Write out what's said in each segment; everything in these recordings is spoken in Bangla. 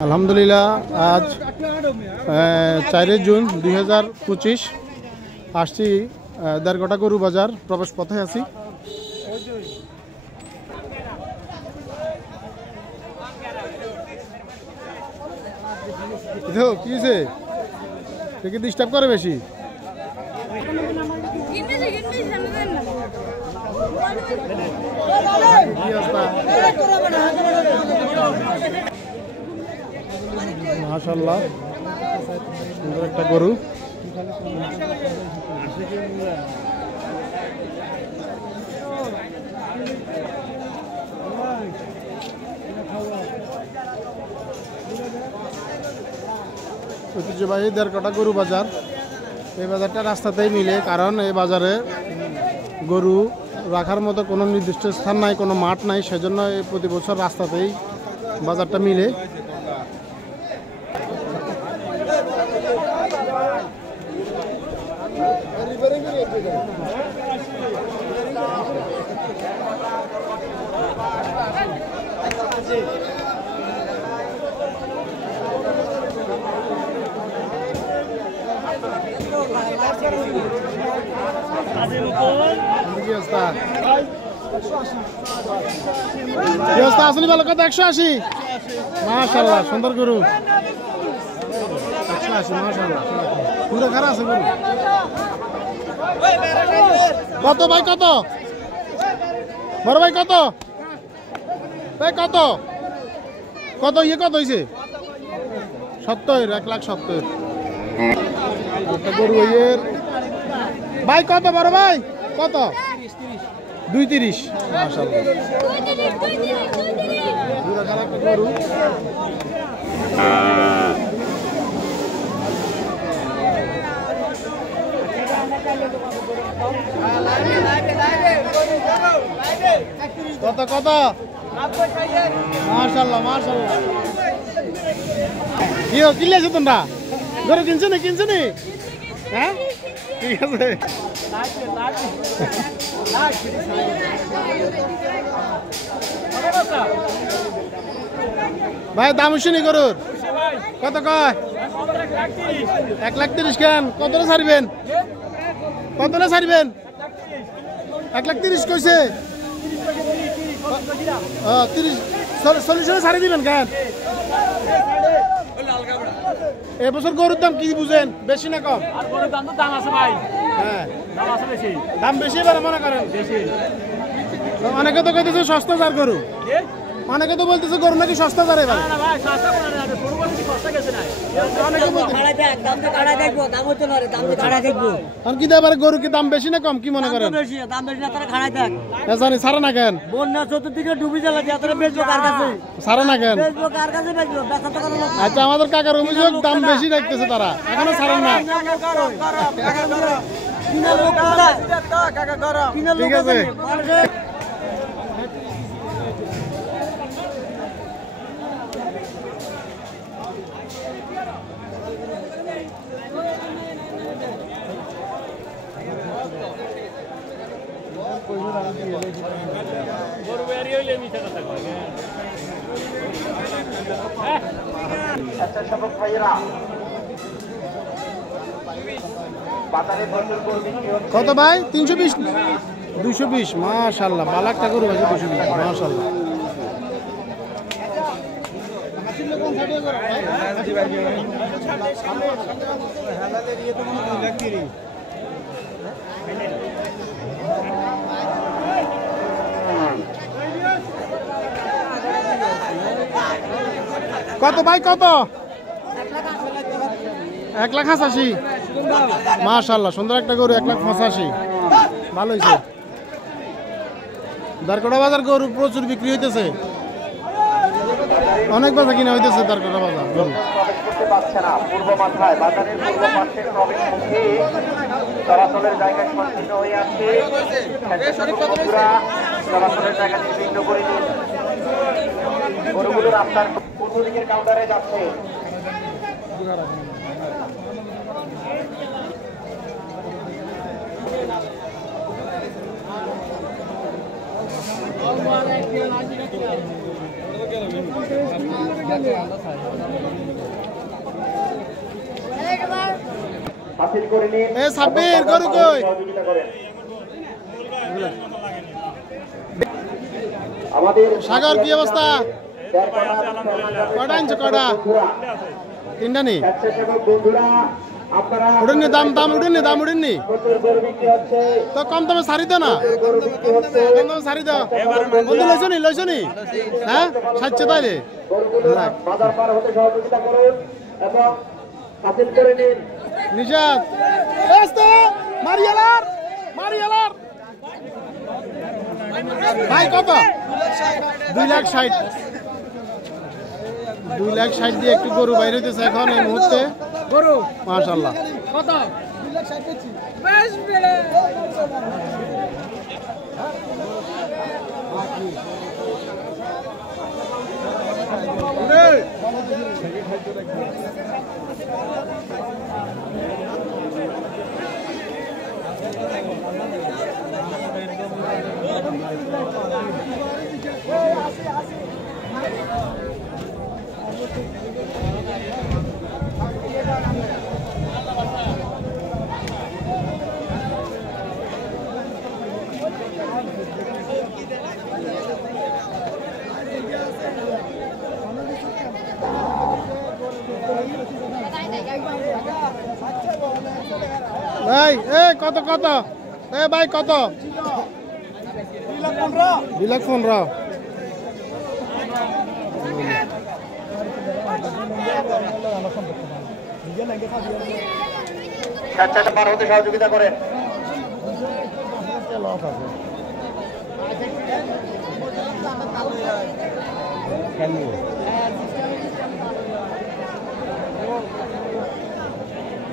আলহামদুলিল্লাহ আজ 4 জুন 2025 আসছি দেড়গোটা গরু বাজার প্রবেশ পথে আছি। কি হয়েছে কি ডিস্টার্ব করে বেশি? মাশাআল্লাহ সুন্দর একটা গরু। ঐতিহ্যবাহী দেড়কটা গরু বাজার। এই বাজারটা রাস্তাতেই মিলে, কারণ এই বাজারে গরু রাখার মতো কোনো নির্দিষ্ট স্থান নাই, কোনো মাঠ নাই, সেজন্য প্রতি বছর রাস্তাতেই বাজারটা মিলে। আসলে ভালো কথা, 180 মাশাআল্লাহ সুন্দর গরু, 180 মাশাআল্লাহ পুরো খারাপ আছে গরু। কত ভাই, কত বড় ভাই, কত ভাই, কত কত ইয়ে কত হয়েছে? 70, 1,70,000 একটা গরু ইয়ের। ভাই কত বড় ভাই, কত? 230 মাশাআল্লাহ পুরো খারাপ একটা গরু। কত কত? মাশাআল্লাহ মাশাআল্লাহ। কি কিনলেছো তোমরা? গরু কিনছো নি? হ্যাঁ ঠিক আছে। ভাই দাম শুনি গরুর কত কয়? 1,30,000 কেন? কতটা ছাড়বেন? 1,30,000 কইছে। 30-40 ছাড়ি দিবেন কেন? এবছর গরুর দাম কি বুঝেন, বেশি না কম? হ্যাঁ দাম বেশি এবার মনে করেন। অনেকে তো কইতেছে সস্তা যার গরু, অনেকে তো বলতেছে গরু নাকি সস্তা যার। এবার কি দেবার গরু কি দাম বেশি না কম কি মনে করেন? জানি ছাড়ে না কেন? বন্যা চতুর্দিকে ডুবি গেল, ছাড়ে না কেন? আচ্ছা আমাদের কাকার অভিযোগ দাম বেশি রাখতেছে তারা, এখনো ছাড়েন না। ঠিক আছে কত ভাই? 320 220 মাশাআল্লাহ ভালো একটা গরু আছে। 220 মাশাআল্লাহ। কত ভাই, কত? 1,85,000 মাশাআল্লাহ সুন্দর একটা গরু। 1,85,000 ভালো হয়েছে। দারকোটা বাজার গরু প্রচুর বিক্রি হইতেছে, অনেক বাজা কিনা হইতেছে দারকোটা বাজার গরু। পূর্ব মাথায় বাজারের পূর্ব পাশের প্রবেশ মুখে চলাচলের জায়গা সংকীর্ণ হয়ে আছে। চলাচলের জায়গা নির্বিঘ্ন করে দিন। গরুগুলো রাস্তার পূর্ব দিকের কাউন্টারে যাচ্ছে। Assalamualaikum. হাসিল করে নিন। এ সাব্বির গরু কই? সহযোগিতা করেন। আমাদের সাগর কি অবস্থা? কটা আনছো কটা? তিনটা নি স্বেচ্ছাসেবক বন্ধুরা আপনারা উড়েননি দাম উড়েননি গরু বিক্রি হচ্ছে, তো কম দামে ছাড়ি দাও না, গরু বিক্রি হচ্ছে। কম দামে ছাড়ি দাও। বন্ধু লইছো নি হ্যাঁ সাজছে তাইলে গরুগুলো বাজার পার হতে সহযোগিতা করুন এবং হাসিল করে নিন। নিশাদ মারিয়ালার ভাই কত? 2,60,000 2,60,000 দিয়ে একটু গরু বাইরে হইতেছে এখন এই মুহূর্তে। গরু মাশাআল্লাহ কত? 2,60,000 বেশ বেড়ে ভাই এ কত এ ভাই কত? 2,15,000 স্বেচ্ছাসেবক পার হতে সহযোগিতা করেন।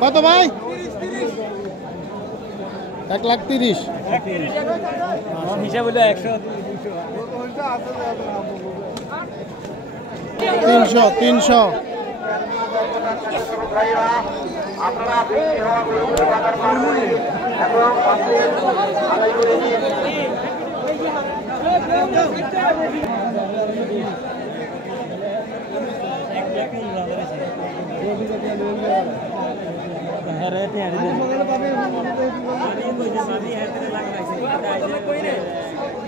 কত ভাই? 1,30,000 হিসাব হলো 100 300 আপনারা বিক্রি হওয়া গরুগুলো বাজার পার করে এবং আদায় করে নিন।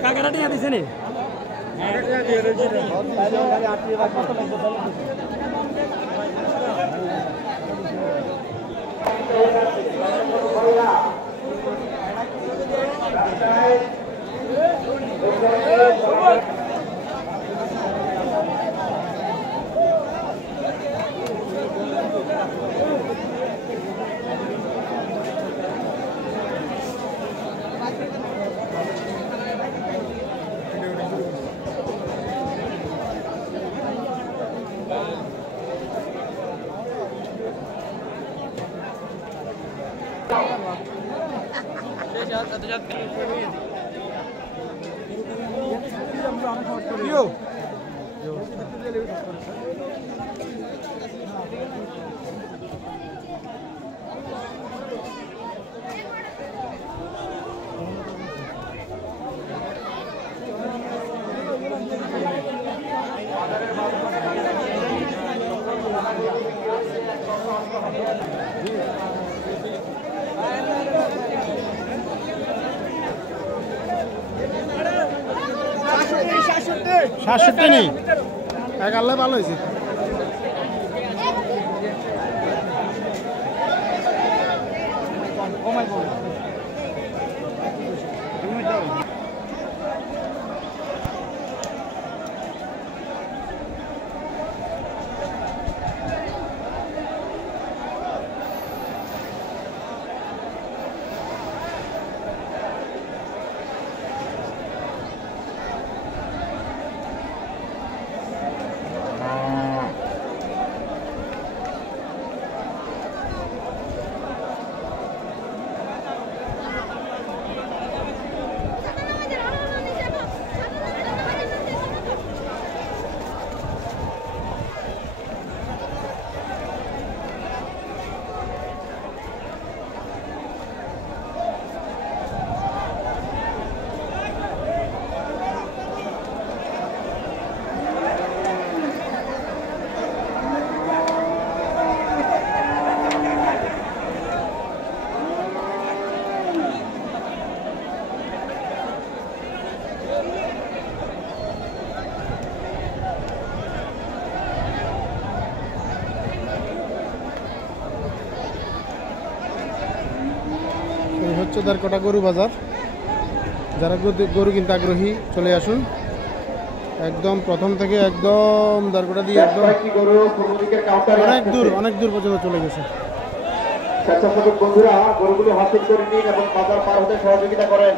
কাকাটা দিছে নি সাতষট্টি নেই এক আল্লাহ ভালো হয়েছে। উদারকোটা গরু বাজার। যারা গরু কিনতে আগ্রহী চলে আসুন, একদম প্রথম থেকে একদম উদারকোটা দিয়ে একদম অনেক দূর পর্যন্ত চলে গেছে। স্বেচ্ছাসেবক বন্ধুরা গরুগুলো হাসিল করে নিন এবং বাজার পার হতে সহযোগিতা করেন।